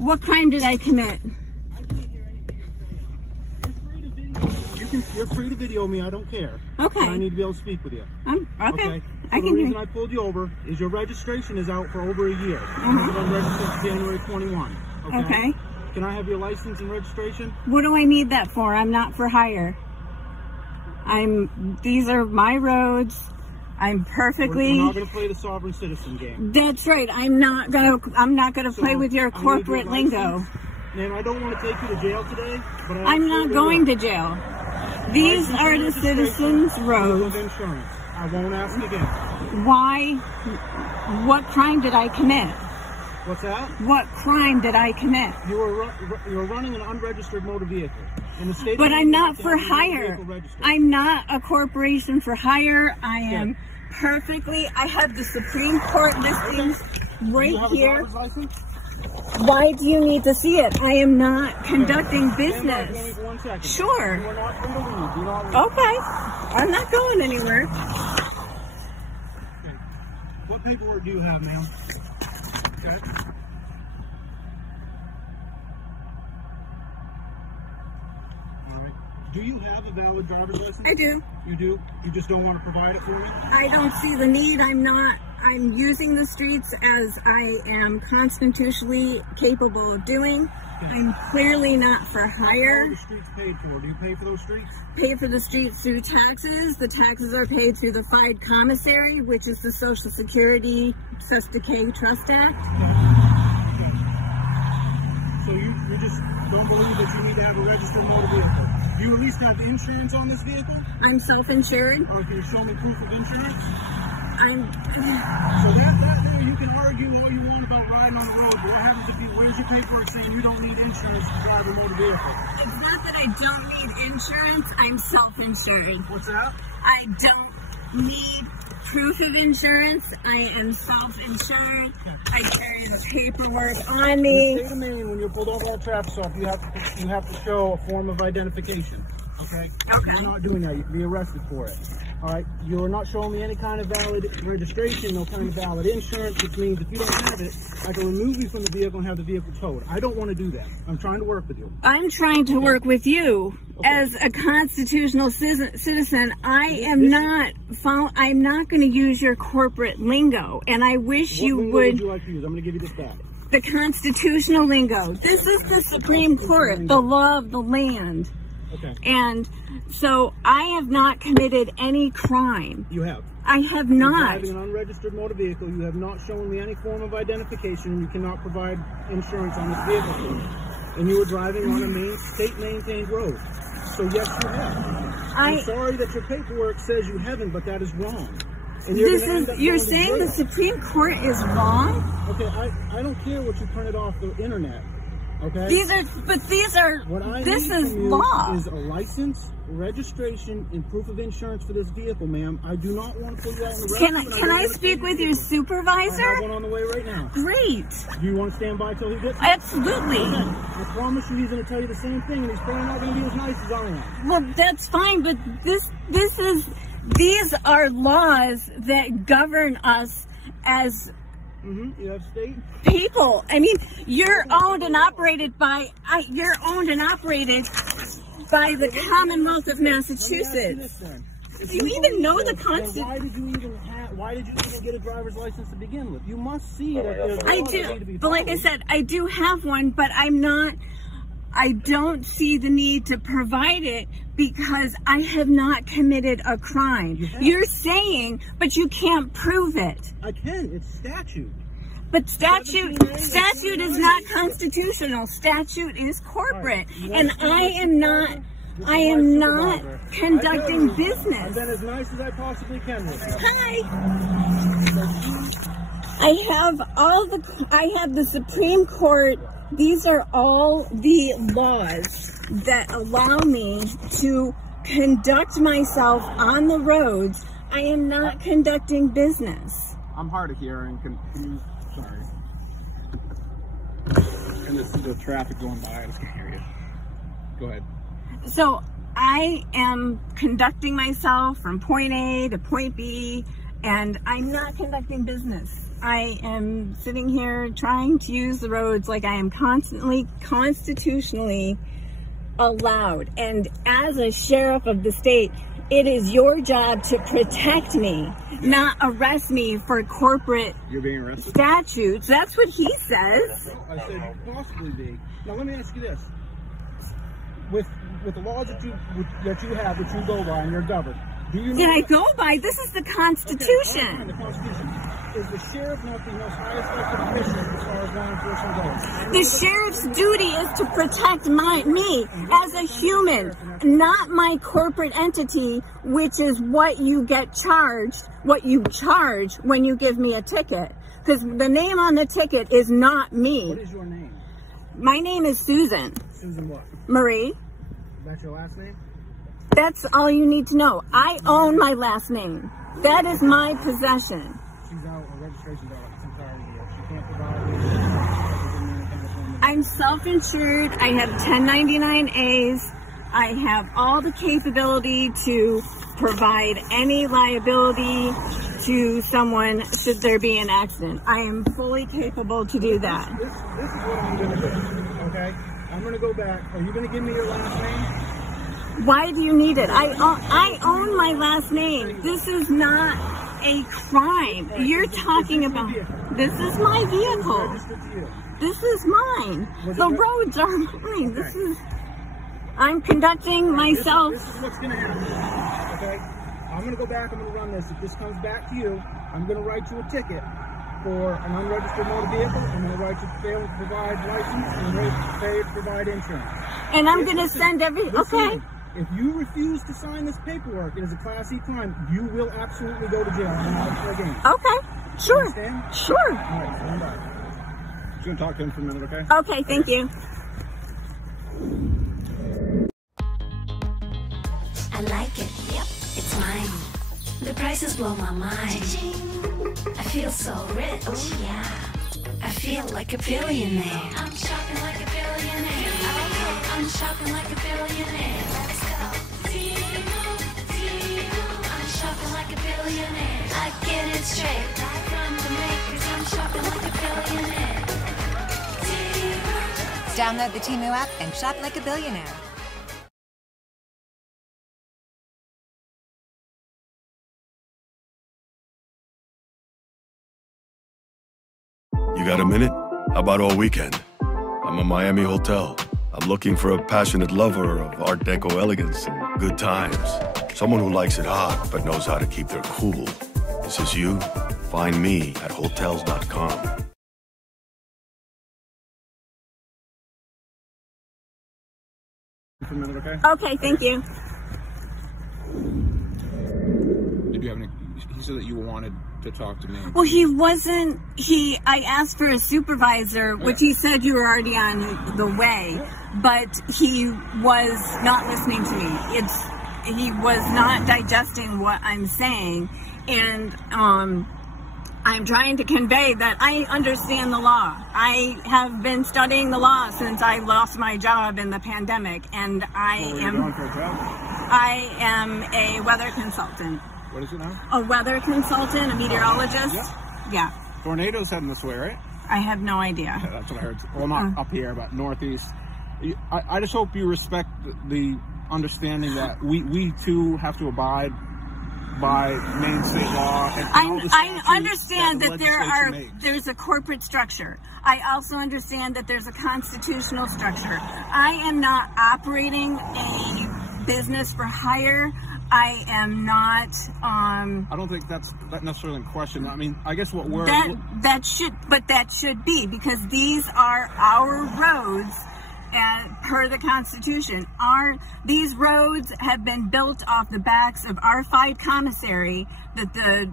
What crime did I commit? I can't hear anything you're saying. You're free to video me. I don't care. Okay. But I need to be able to speak with you. Okay. So I the can reason hear. I pulled you over is your registration is out for over a year. You've been registered January 21. Okay. Can I have your license and registration? What do I need that for? I'm not for hire. These are my roads. I'm perfectly. We're not going to play the sovereign citizen game. That's right. I'm not gonna play with your corporate lingo. Ma'am, I don't want to take you to jail today, but I'm not going to jail. These are the citizens' roads. Insurance. I won't ask again. Why? What crime did I commit? What's that? What crime did I commit? You were running an unregistered motor vehicle in the state. But I'm not for hire. I'm not a corporation for hire. I am perfectly. I have the Supreme Court listings right here. Why do you need to see it? I am not conducting business. Sure. Okay. I'm not going anywhere. What paperwork do you have, ma'am? Okay. All right. Do you have a valid driver's license? I do. You do? You just don't want to provide it for me? I don't see the need. I'm using the streets as I am constitutionally capable of doing. I'm clearly not for hire. What are the streets paid for? Do you pay for those streets? Pay for the streets through taxes. The taxes are paid through the FIDE Commissary, which is the Social Security Decay Trust Act. So you just don't believe that you need to have a registered motor vehicle? Do you at least have insurance on this vehicle? I'm self-insured. Or can you show me proof of insurance? So I'm... that there, you can argue all you want about riding on the road, but what happens if where's your paperwork saying you don't need insurance to drive a motor vehicle? It's not that I don't need insurance, I'm self-insured. What's that? I don't need proof of insurance. I am self-insured. I carry the paperwork on me. In the state of Maine, when you're pulled over at a traffic stop, you have to show a form of identification. Okay? You're not doing that. You can be arrested for it. All right? You're not showing me any kind of valid registration, no kind of valid insurance, which means if you don't have it, I can remove you from the vehicle and have the vehicle towed. I don't want to do that. I'm trying to work with you. I'm trying to work with you. As a constitutional citizen, I'm not going to use your corporate lingo, and I wish you would. What would you like to use? I'm going to give you this back. The constitutional lingo. This is the Supreme Court, the law of the land. Okay. And so I have not committed any crime. You have. I have not. You're driving an unregistered motor vehicle. You have not shown me any form of identification. You cannot provide insurance on this vehicle. And you were driving on a state-maintained road. So yes, you have. I'm sorry that your paperwork says you haven't, but that is wrong. And you're saying the Supreme Court is wrong? Okay, I don't care what you printed off the internet. Okay. These are what I this need is from you law. Is a license, registration, and proof of insurance for this vehicle, ma'am. I do not want to put you out on the road. Can I speak with your supervisor? I have one on the way right now. Great. Do you want to stand by till he gets here? Absolutely. I promise you he's going to tell you the same thing, and he's probably not going to be as nice as I am. Well, that's fine, but these are laws that govern us as you have state people. I mean, you're owned and operated by the Commonwealth of Massachusetts. Do you even know the Constitution? Why did you even get a driver's license to begin with? You must see that there's I do, but like I said, I do have one, but I don't see the need to provide it because I have not committed a crime. You're saying, but you can't prove it. I can. It's statute. But statute is not constitutional. Statute is corporate, and I am not conducting business. I've been as nice as I possibly can with you. Hi. I have the Supreme Court. These are all the laws that allow me to conduct myself on the roads. I am not conducting business. I'm hard of hearing, confused. Sorry. And the traffic going by, I just can't hear you. Go ahead. So I am conducting myself from point A to point B, and I'm not conducting business. I am sitting here trying to use the roads like I am constitutionally allowed. And as a sheriff of the state, it is your job to protect me, not arrest me for corporate You're being arrested? statutes. That's what he says. I said you could possibly be. Now let me ask you this: with the laws that you have, that you go by, and you're governed, do you know? Did I go by? This is the Constitution. Okay, the Constitution. Is the sheriff not the most highest elected official as far as law enforcement goes? The sheriff's duty is to protect me as a human, not my corporate entity, which is what you get charged, what you charge when you give me a ticket. Because the name on the ticket is not me. What is your name? My name is Susan. Susan what? Marie. That's your last name? That's all you need to know. I own my last name. That is my possession. She's out, her registration's out, it's entirely here. She can't provide I'm self-insured. I have 1099As. I have all the capability to provide any liability to someone should there be an accident. I am fully capable to do that. This is what I'm going to do, okay? I'm going to go back. Are you going to give me your last name? Why do you need it? I own my last name. This is not a crime. You're talking about, this is my vehicle. This is mine. The roads are mine. This is, I'm conducting myself. This is what's going to happen, okay? I'm going to go back, I'm going to run this. If this comes back to you, I'm going to write you a ticket for an unregistered motor vehicle. I'm going to write you to fail to provide license and fail to provide insurance. And I'm going to send okay. If you refuse to sign this paperwork, it is a Class E crime. You will absolutely go to jail. I'm out for a game. Okay, sure. Understand? Sure. All right, stand by. Just gonna talk to him for a minute, okay? Okay, thank you. I like it. Yep, it's mine. The prices blow my mind. I feel so rich. Oh yeah. I feel like a billionaire. I'm shopping like a billionaire. I'm shopping like a billionaire. Let's go. I'm shopping like a billionaire. I get it straight from the makers. I'm shopping like a billionaire. Download the Temu app and shop like a billionaire. You got a minute? How about all weekend? I'm a Miami hotel. I'm looking for a passionate lover of Art Deco elegance and good times. Someone who likes it hot but knows how to keep their cool. This is you? Find me at Hotels.com. For a minute, okay? Okay, thank you. Did you have any? He said that you wanted to talk to me. Well, he wasn't, I asked for a supervisor, which he said you were already on the way, but he was not listening to me. He was not digesting what I'm saying, and I'm trying to convey that I understand the law. I have been studying the law since I lost my job in the pandemic, and I am a weather consultant. What is it now? A weather consultant, a meteorologist. Yeah. Tornadoes heading this way, right? I have no idea. Yeah, that's what I heard. Well, not up here, but northeast. I just hope you respect the understanding that we too have to abide by Maine state law. And I understand that there's a corporate structure. I also understand that there's a constitutional structure. I am not operating a business for hire. I am not. I don't think that's necessarily in question. I mean, I guess what we're that should be, because these are our roads, per the Constitution. These roads have been built off the backs of our fight commissary that the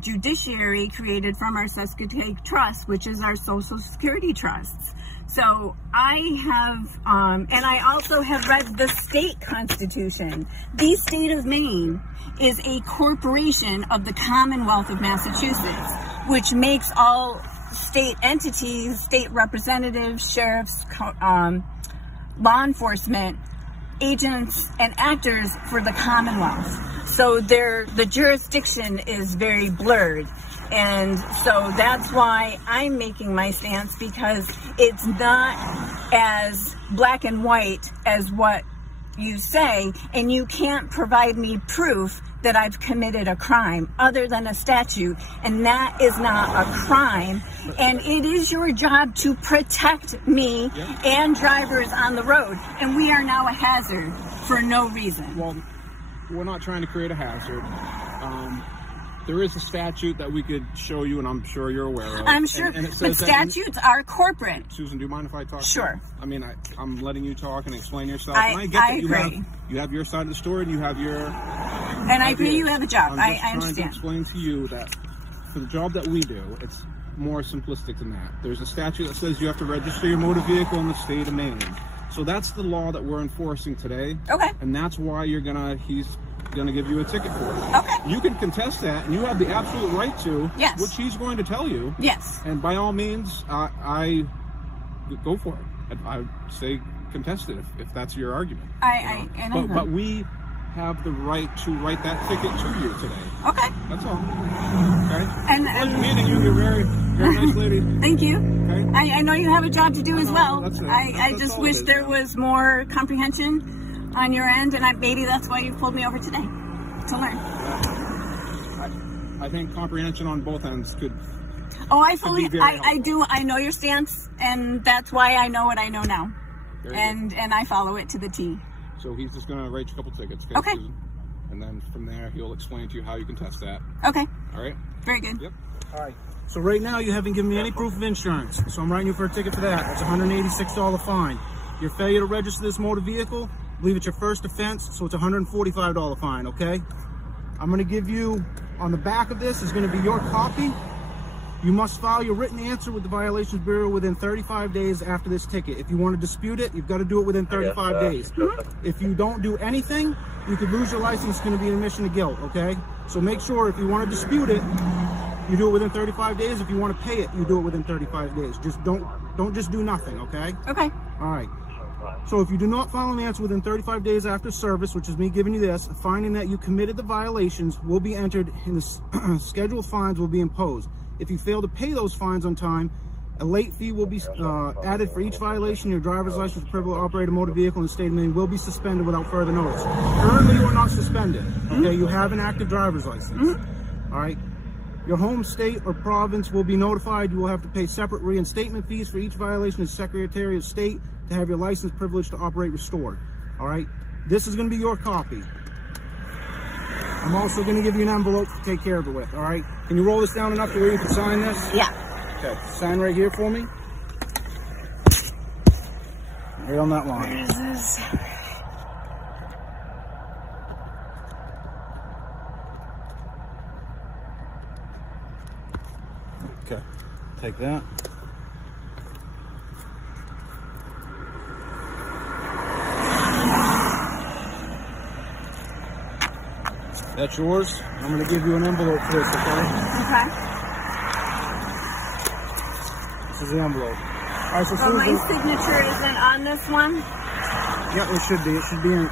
judiciary created from our Saskatchewan Trust, which is our Social Security trusts. So I have, and I also have read the state constitution. The state of Maine is a corporation of the Commonwealth of Massachusetts, which makes all state entities, state representatives, sheriffs, law enforcement, agents, and actors for the Commonwealth. So the jurisdiction is very blurred. And so that's why I'm making my stance, because it's not as black and white as what you say, and you can't provide me proof that I've committed a crime other than a statute, and that is not a crime. And it is your job to protect me and drivers on the road, and we are now a hazard for no reason. Well, we're not trying to create a hazard. There is a statute that we could show you, and I'm sure you're aware of. I'm sure, and it says but statutes are corporate. Susan, do you mind if I talk? Sure. I mean, I'm letting you talk and explain yourself. And I get that you have your side of the story, and you have your... And I agree you have a job. I understand. I'm trying to explain to you that for the job that we do, it's more simplistic than that. There's a statute that says you have to register your motor vehicle in the state of Maine. So that's the law that we're enforcing today. Okay. And that's why he's gonna give you a ticket for it. Okay. You can contest that, and you have the absolute right to. Yes. Which he's going to tell you. Yes. And by all means, I go for it. I say contest it if that's your argument. But we have the right to write that ticket to you today. Okay. That's all. Okay. And meeting you, you're very, very nice lady. Thank you. Okay. I know you have a job to do as well. I just all wish there was more comprehension on your end, and maybe that's why you pulled me over today, to learn. I think comprehension on both ends could. Oh, I know your stance, and that's why I know what I know now, and I follow it to the T. So he's just going to write you a couple tickets. Okay. Susan? And then from there, he'll explain to you how you can test that. Okay. All right. Very good. Yep. All right. So right now, you haven't given me any proof of insurance, so I'm writing you for a ticket for that. That's a $186 fine. Your failure to register this motor vehicle, I believe it's your first offense, so it's a $145 fine, okay? I'm going to give you, on the back of this is going to be your copy. You must file your written answer with the Violations Bureau within 35 days after this ticket. If you want to dispute it, you've got to do it within 35 days. If you don't do anything, you could lose your license. It's going to be an admission of guilt, okay? So make sure if you want to dispute it, you do it within 35 days. If you want to pay it, you do it within 35 days. Just don't just do nothing, okay? Okay. All right. So if you do not file an answer within 35 days after service, which is me giving you this, finding that you committed the violations will be entered in the schedule of fines will be imposed. If you fail to pay those fines on time, a late fee will be added for each violation. Your driver's license to privilege to operate a motor vehicle in the state of Maine will be suspended without further notice. Currently, you are not suspended. Okay, you have an active driver's license. All right. Your home state or province will be notified. You will have to pay separate reinstatement fees for each violation to the Secretary of State to have your license privilege to operate restored. All right. This is going to be your copy. I'm also going to give you an envelope to take care of it with. All right. Can you roll this down enough to where you can sign this? Yeah. Okay. Sign right here for me. Right on that line. Where is this? Okay. Take that. That's yours. I'm going to give you an envelope for this, okay? Okay. This is the envelope. All right, so my signature isn't on this one? Yeah, it should be. It should be in.